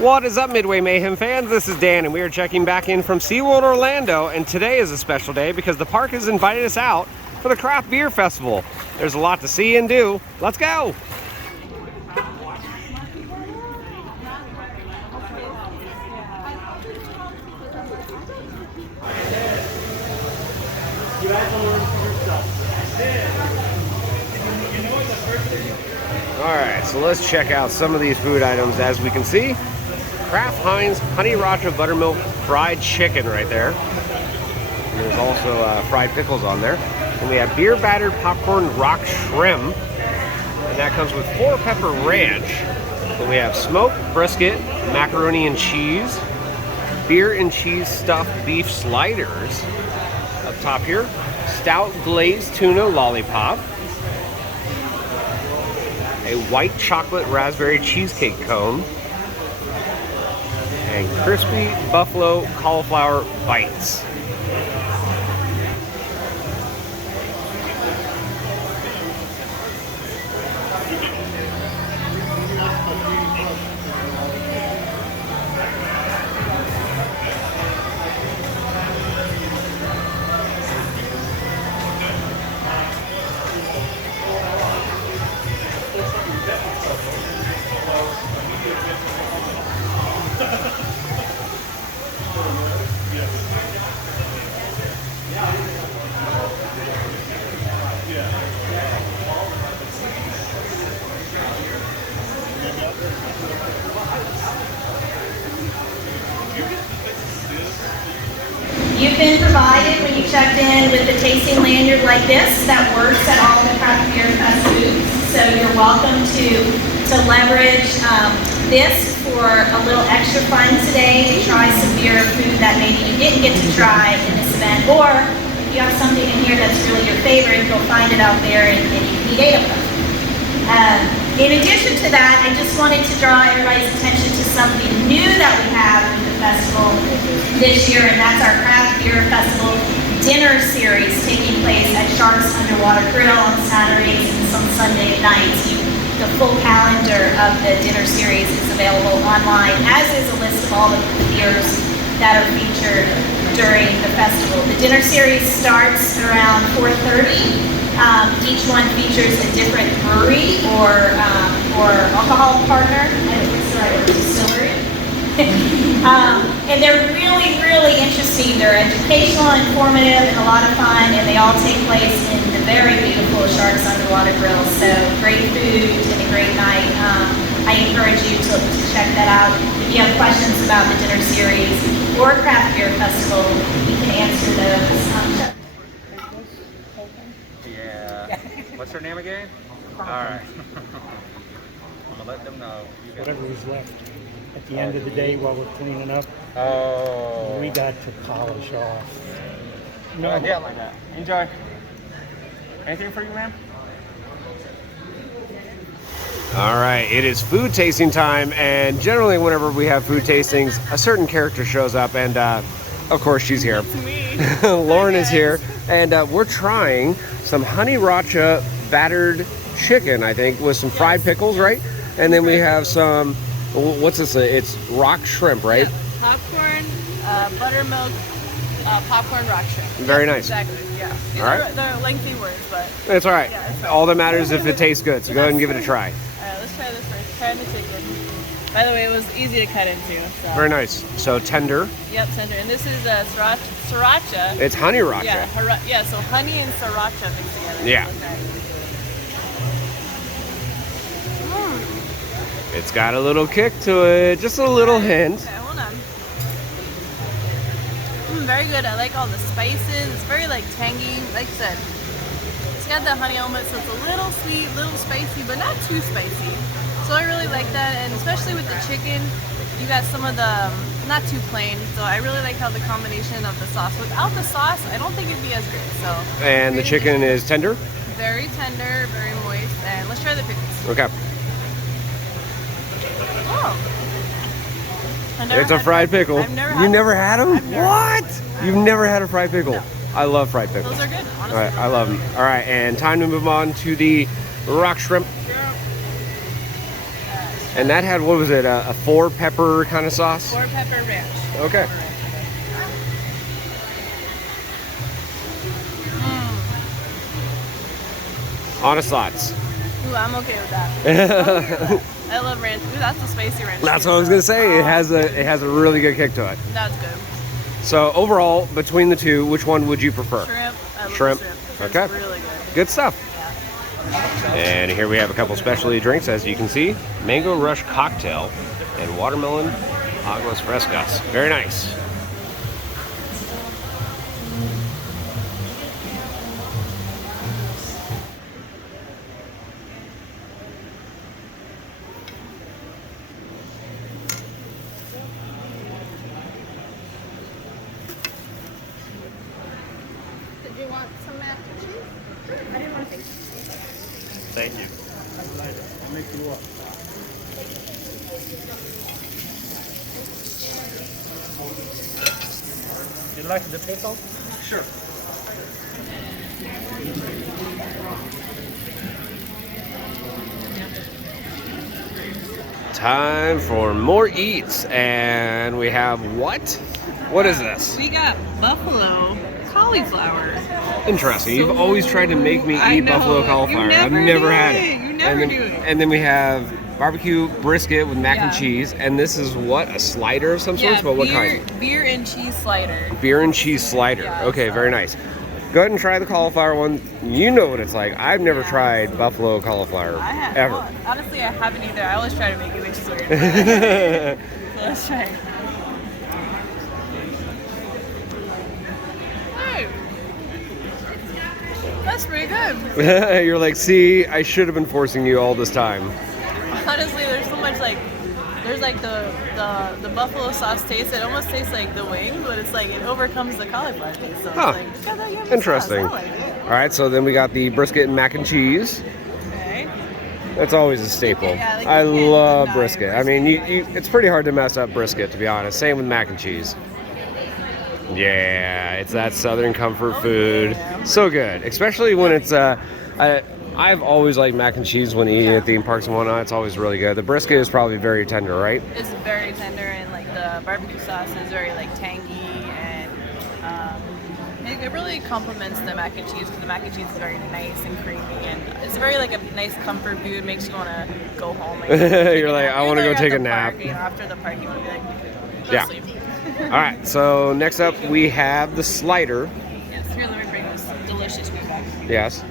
What is up, Midway Mayhem fans? This is Dan, and we are checking back in from SeaWorld Orlando, and today is a special day because the park has invited us out for the Craft Beer Festival. There's a lot to see and do. Let's go! Alright, so let's check out some of these food items. As we can see, Kraft Heinz Honey Racha Buttermilk Fried Chicken right there. And there's also fried pickles on there. And we have beer battered popcorn rock shrimp. And that comes with 4-pepper ranch. Then we have smoked brisket, macaroni and cheese, beer and cheese stuffed beef sliders. Up top here, stout glazed tuna lollipop, a white chocolate raspberry cheesecake cone, and crispy buffalo cauliflower bites. You've been provided when you checked in with a tasting lanyard like this that works at all the Craft Beer Fest booths. So you're welcome to leverage this for a little extra fun today to try some beer food that maybe you didn't get to try in this event. Or if you have something in here that's really your favorite, you'll find it out there and you can eat 8 of them. In addition to that, I just wanted to draw everybody's attention to something new that we have with the festival this year, and that's our Craft Beer Festival dinner series taking place at Shark's Underwater Grill on Saturdays and some Sunday nights. The full calendar of the dinner series is available online, as is a list of all the beers that are featured during the festival. The dinner series starts around 4:30. Each one features a different brewery or alcohol partner, or distillery. And they're really, really interesting. They're educational, informative, and a lot of fun, and they all take place in the very beautiful Shark's Underwater Grill. So great food and a great night. I encourage you to check that out. If you have questions about the dinner series or Craft Beer Festival, we can answer those. Yeah. What's her name again? All right. I'm gonna let them know. Whatever was left at the end of the day while we're cleaning up, we got to polish off. No, yeah, like that. Enjoy. Anything for you, ma'am? All right, it is food tasting time, and generally whenever we have food tastings, a certain character shows up, and of course she's here. It's me. Lauren is here, and we're trying some honey racha battered chicken, I think, with some fried pickles, right? And then we have some, what's this? It's rock shrimp, right? Yeah. Popcorn, buttermilk, popcorn rock shrimp. Very nice. Exactly, yeah. All right. They're lengthy words, but... It's all right. Yeah, it's fine. All that matters is if it tastes good, so go ahead and give it a try. All right, let's try this first. Try the chicken. By the way, it was easy to cut into. So. Very nice. So tender. Yep, tender. And this is sriracha. It's honey racha. Yeah, so honey and sriracha mixed together. Yeah. Okay. It's got a little kick to it, just a little hint. Okay, hold on. Very good. I like all the spices. It's very like tangy, like I said. It's got that honey element, so it's a little sweet, little spicy, but not too spicy. So I really like that, and especially with the chicken, you got some of the, not too plain, so I really like how the combination of the sauce. Without the sauce, I don't think it'd be as great, so. And the chicken is tender? Very tender, very moist, and let's try the pickles. Okay. Oh. It's a fried pickle. You've never had them? What? You've never had a fried pickle? No. I love fried pickles. Those are good, honestly. All right, I love them. All right, and time to move on to the rock shrimp. And that had, what was it, a 4-pepper kind of sauce? 4-pepper ranch. Okay. Honest thoughts. Ooh, I'm okay with that. I love ranch. Ooh, that's a spicy ranch. That's too, what I was so- gonna say. It has a really good kick to it. That's good. So overall, between the two, which one would you prefer? Shrimp. I love Shrimp. Shrimp. Okay. It's really good. Good stuff. Yeah. And here we have a couple specialty drinks, as you can see. Mango Rush Cocktail and Watermelon Aguas Frescas. Very nice. Did you want some mac and cheese? I didn't want to take. Thank you. I'll make you up. You like the pickle? Sure. Time for more eats, and we have what? What is this? We got buffalo cauliflower. Interesting. You've always tried to make me I eat know. buffalo cauliflower. You I've never never do had it. it. You never and then, do it. And then we have barbecue brisket with mac and Yeah. cheese, and this is what, a slider of some sort? But what kind? Beer and cheese slider. Beer and cheese slider. Yeah, Okay, very nice. Go ahead and try the cauliflower one. You know what it's like. I've never tried buffalo cauliflower I have ever. well, honestly, I haven't either. I always try to make it, which is weird. So let's try it. Hey, that's pretty good. You're like, see, I should have been forcing you all this time. Honestly, there's so much there's like the buffalo sauce taste. It almost tastes like the wing, but it's like it overcomes the cauliflower taste. So Huh. it's like it's got that yummy Interesting. sauce. I like it. All right, so then we got the brisket and mac and cheese. Okay. That's always a staple. Yeah, like, I you can't love deny brisket. I mean, it's pretty hard to mess up brisket, to be honest. Same with mac and cheese. Yeah, it's that Southern comfort food. yeah. So good, especially when it's. I've always liked mac and cheese when eating at theme parks and whatnot. It's always really good. The brisket is probably very tender, right? It's very tender, and like the barbecue sauce is very like tangy, and it really complements the mac and cheese because the mac and cheese is very nice and creamy, and it's very like a nice comfort food. Makes you want to go home. And You're like, I want to go take a nap. Park, you know, after the park, you want to be like, go Yeah. sleep. All right, so next up we have the slider. Yes, here, let me bring this delicious food back. Yes,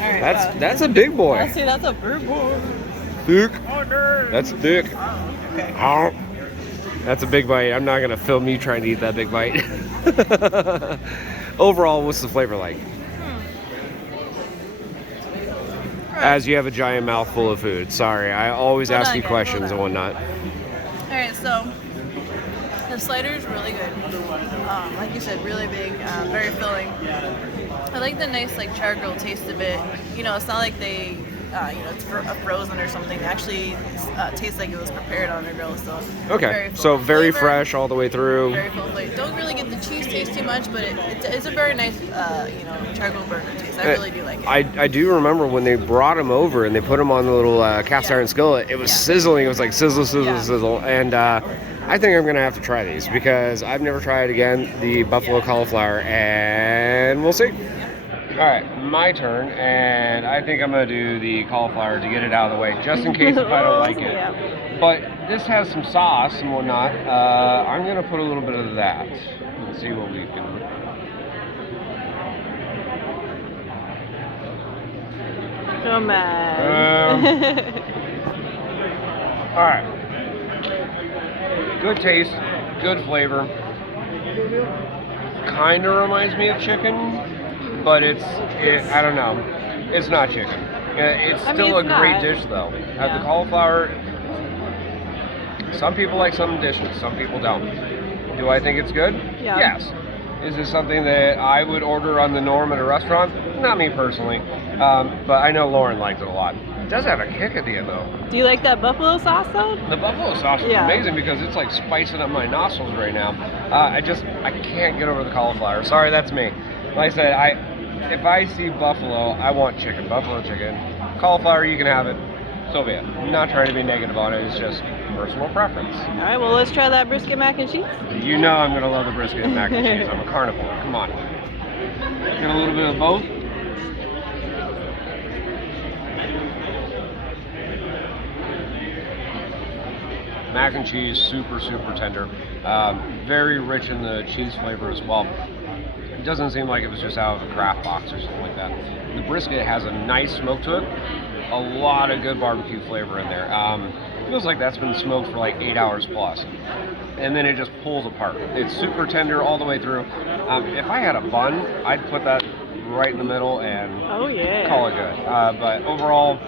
All right, that's a big boy. I'll say that's a big boy. Thick. Order. That's thick. Okay. Ow. That's a big bite. I'm not gonna film you trying to eat that big bite. Overall, what's the flavor like? As you have a giant mouthful of food. Sorry, I always Hold ask on, you guys, questions hold and on. whatnot. All right, so the slider is really good. Like you said, really big, very filling. I like the nice like charcoal taste of it. You know, it's not like they, it's frozen or something. It actually tastes like it was prepared on a grill. So Okay, full so very flavor, fresh all the way through. Very full flavor. Don't really get the cheese taste too much, but it's a very nice, charcoal burger taste. I really do like it. I do remember when they brought them over and they put them on the little cast iron skillet. It was sizzling. It was like sizzle, sizzle, Yeah. sizzle. And I think I'm gonna have to try these because I've never tried again the buffalo cauliflower, and we'll see. All right, my turn, and I think I'm gonna do the cauliflower to get it out of the way, just in case if I don't like it. Yeah. But this has some sauce and whatnot. I'm gonna put a little bit of that. Let's see what we can. Come on. All right. Good taste, good flavor. Kind of reminds me of chicken, but I don't know. It's not chicken. It's still it's a great not. dish though. Yeah. The cauliflower, some people like some dishes, some people don't. Do I think it's good? Yeah. Yes. Is this something that I would order on the norm at a restaurant? Not me personally, but I know Lauren liked it a lot. It does have a kick at the end though. Do you like that buffalo sauce though? The buffalo sauce is Yeah. amazing because it's like spicing up my nostrils right now. I can't get over the cauliflower. Sorry, that's me. Like I said, if I see buffalo, I want chicken, buffalo chicken. Cauliflower, you can have it. so be it. I'm not trying to be negative on it. It's just personal preference. All right, well, let's try that brisket mac and cheese. You know I'm gonna love the brisket and mac and cheese. I'm a carnivore. Come on. Get a little bit of both. Mac and cheese, super, super tender. Very rich in the cheese flavor as well. It doesn't seem like it was just out of a craft box or something like that. The brisket has a nice smoke to it. A lot of good barbecue flavor in there. Feels like that's been smoked for like 8 hours plus. And then it just pulls apart. It's super tender all the way through. If I had a bun, I'd put that right in the middle and call it good. But overall,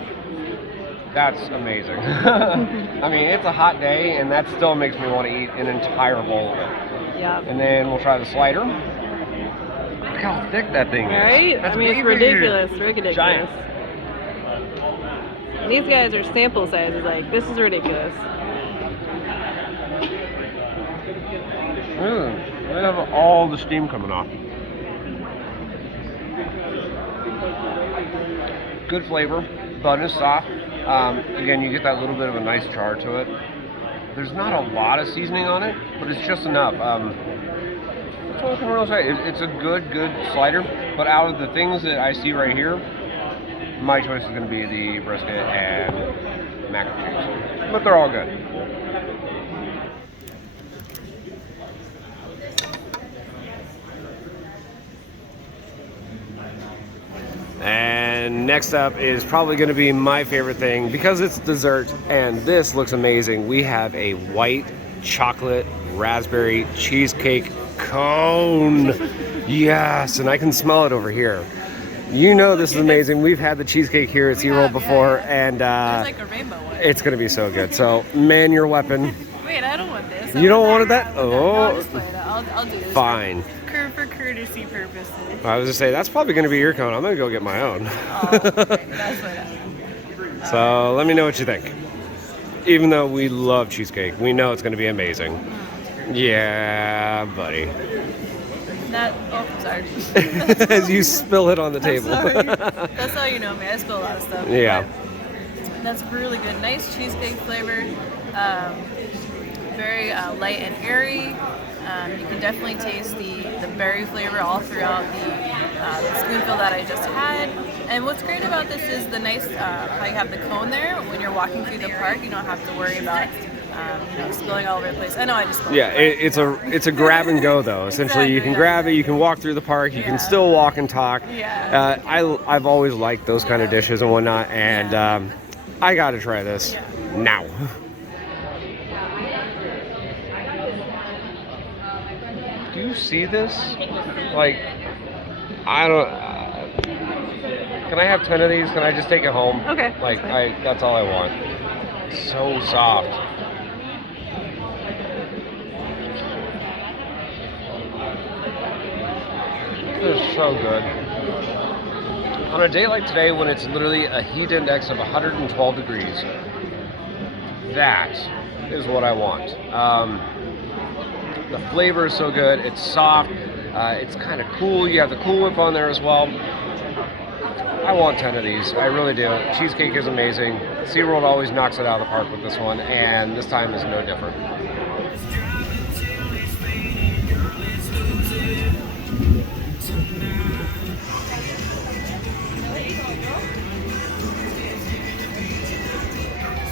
that's amazing. I mean, it's a hot day, and that still makes me want to eat an entire bowl of it. Yeah. And then we'll try the slider. Look how thick that thing is. Right? That's I mean, it's baby. ridiculous. Ridiculous. Giant. And these guys are sample sizes. Like, this is ridiculous. They have all the steam coming off. Good flavor. Bun is soft. Again, you get that little bit of a nice char to it. There's not a lot of seasoning on it, but it's just enough. That's what I can really say. It's a good slider, but out of the things that I see right here, my choice is going to be the brisket and mac and cheese. But they're all good. And next up is probably going to be my favorite thing because it's dessert and this looks amazing. We have a white chocolate raspberry cheesecake cone. Yes, and I can smell it over here. You know this is amazing. We've had the cheesecake here at SeaWorld before, and There's like a rainbow one. it's going to be so good. So, man your weapon. Wait, I don't want this. You don't want that? No, Oh, I'll just play it. I'll do this. fine. For courtesy purposes. I was going to say, that's probably going to be your cone. I'm going to go get my own. Oh, okay. That's what So, let me know what you think. Even though we love cheesecake, we know it's going to be amazing. Yeah, buddy. sorry. As you spill it on the table. Sorry. That's how you know me. I spill a lot of stuff. Yeah. But that's really good. Nice cheesecake flavor. Very light and airy. You can definitely taste the berry flavor all throughout the spoonful that I just had. And what's great about this is the nice, how you have the cone there. When you're walking through the park, you don't have to worry about spilling all over the place. I know I just spilled. Yeah, it's a grab and go though. Essentially, you can grab it, you can walk through the park, you can still walk and talk. Yeah. I've always liked those kind of dishes and whatnot, and I gotta try this now. Do you see this? Like, I don't. Can I have 10 of these? Can I just take it home? Okay. Like, that's all I want. It's so soft. This is so good. On a day like today when it's literally a heat index of 112 degrees, that is what I want. The flavor is so good. It's soft. It's kind of cool. You have the Cool Whip on there as well. I want 10 of these. I really do. Cheesecake is amazing. SeaWorld always knocks it out of the park with this one, and this time is no different.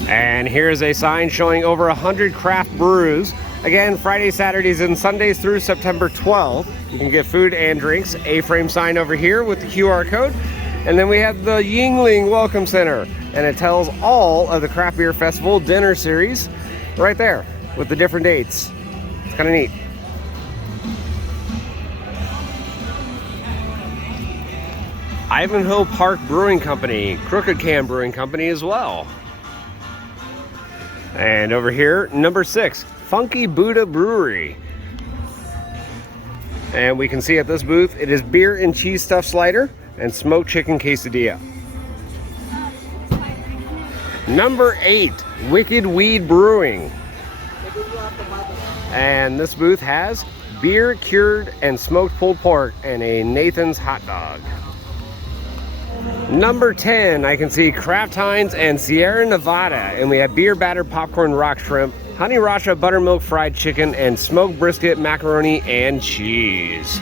And here's a sign showing over 100 craft brews. Again, Fridays, Saturdays, and Sundays through September 12th. You can get food and drinks. A-frame sign over here with the QR code. And then we have the Yingling Welcome Center. And it tells all of the Craft Beer Festival dinner series right there with the different dates. It's kind of neat. Ivanhoe Park Brewing Company, Crooked Can Brewing Company as well. And over here, number 6, Funky Buddha Brewery. And we can see at this booth, it is beer and cheese stuffed slider and smoked chicken quesadilla. Number 8, Wicked Weed Brewing. And this booth has beer, cured, and smoked pulled pork and a Nathan's hot dog. Number 10, I can see Kraft Heinz and Sierra Nevada, and we have beer battered popcorn rock shrimp, honey racha buttermilk fried chicken, and smoked brisket macaroni and cheese.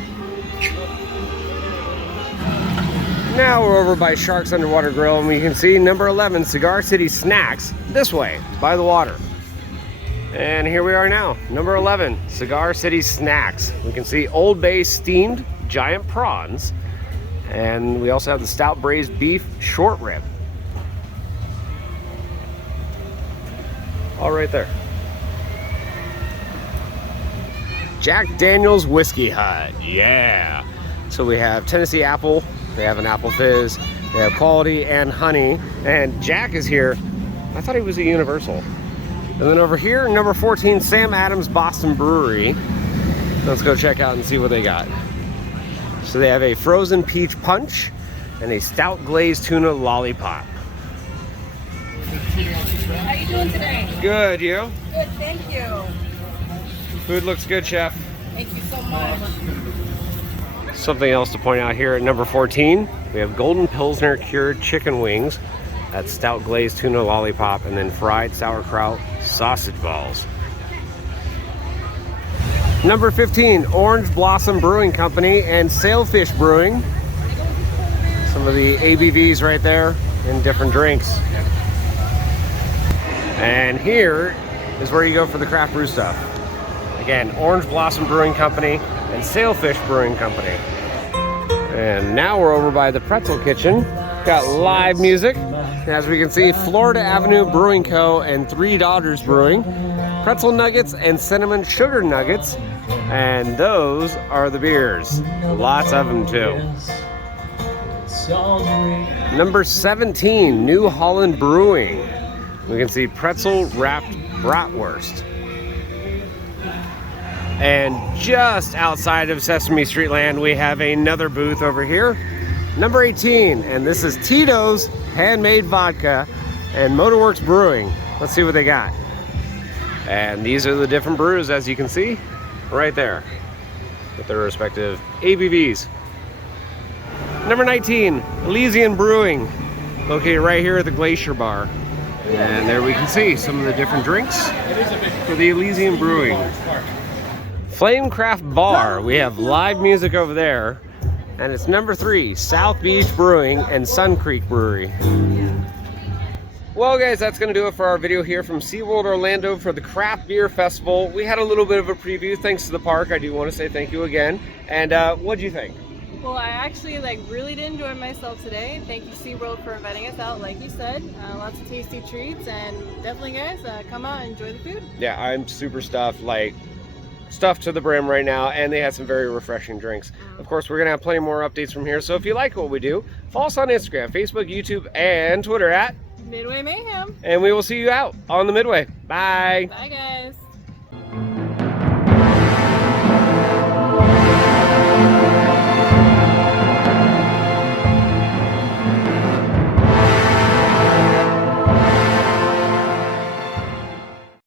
Now we're over by Shark's Underwater Grill, and we can see number 11, Cigar City Snacks, this way, by the water. And here we are now, number 11, Cigar City Snacks. We can see Old Bay steamed giant prawns, and we also have the stout braised beef short rib. All right there. Jack Daniel's Whiskey Hut, yeah. So we have Tennessee apple, they have an apple fizz, they have quality and honey, and Jack is here. I thought he was a Universal. And then over here, number 14, Sam Adams Boston Brewery. Let's go check out and see what they got. So they have a frozen peach punch and a stout glazed tuna lollipop. How you doing today? Good, you? Good, thank you. Food looks good, chef. Thank you so much. Something else to point out here at number 14, we have Golden Pilsner cured chicken wings, that stout glazed tuna lollipop, and then fried sauerkraut sausage balls. Number 15, Orange Blossom Brewing Company and Sailfish Brewing. Some of the ABVs right there and different drinks. And here is where you go for the craft brew stuff. Again, Orange Blossom Brewing Company and Sailfish Brewing Company. And now we're over by the Pretzel Kitchen. Got live music. As we can see, Florida Avenue Brewing Co. and Three Daughters Brewing. Pretzel nuggets and cinnamon sugar nuggets. And those are the beers. Lots of them too. Number 17, New Holland Brewing. We can see pretzel wrapped bratwurst. And just outside of Sesame Street Land, we have another booth over here. Number 18, and this is Tito's Handmade Vodka and Motorworks Brewing. Let's see what they got. And these are the different brews, as you can see, right there, with their respective ABVs. Number 19, Elysian Brewing, located right here at the Glacier Bar. And there we can see some of the different drinks for the Elysian Brewing. Flamecraft Bar, we have live music over there. And it's number 3, South Beach Brewing and Sun Creek Brewery. Well guys, that's going to do it for our video here from SeaWorld Orlando for the Craft Beer Festival. We had a little bit of a preview thanks to the park. I do want to say thank you again. And what do you think? Well, I actually really did enjoy myself today. Thank you SeaWorld for inviting us out, like you said. Lots of tasty treats, and definitely guys, come out and enjoy the food. Yeah, I'm super stuffed, like stuffed to the brim right now, and they had some very refreshing drinks. Of course, we're gonna have plenty more updates from here, so if you like what we do, follow us on Instagram, Facebook, YouTube, and Twitter at Midway Mayhem. And we will see you out on the Midway. Bye. Bye guys.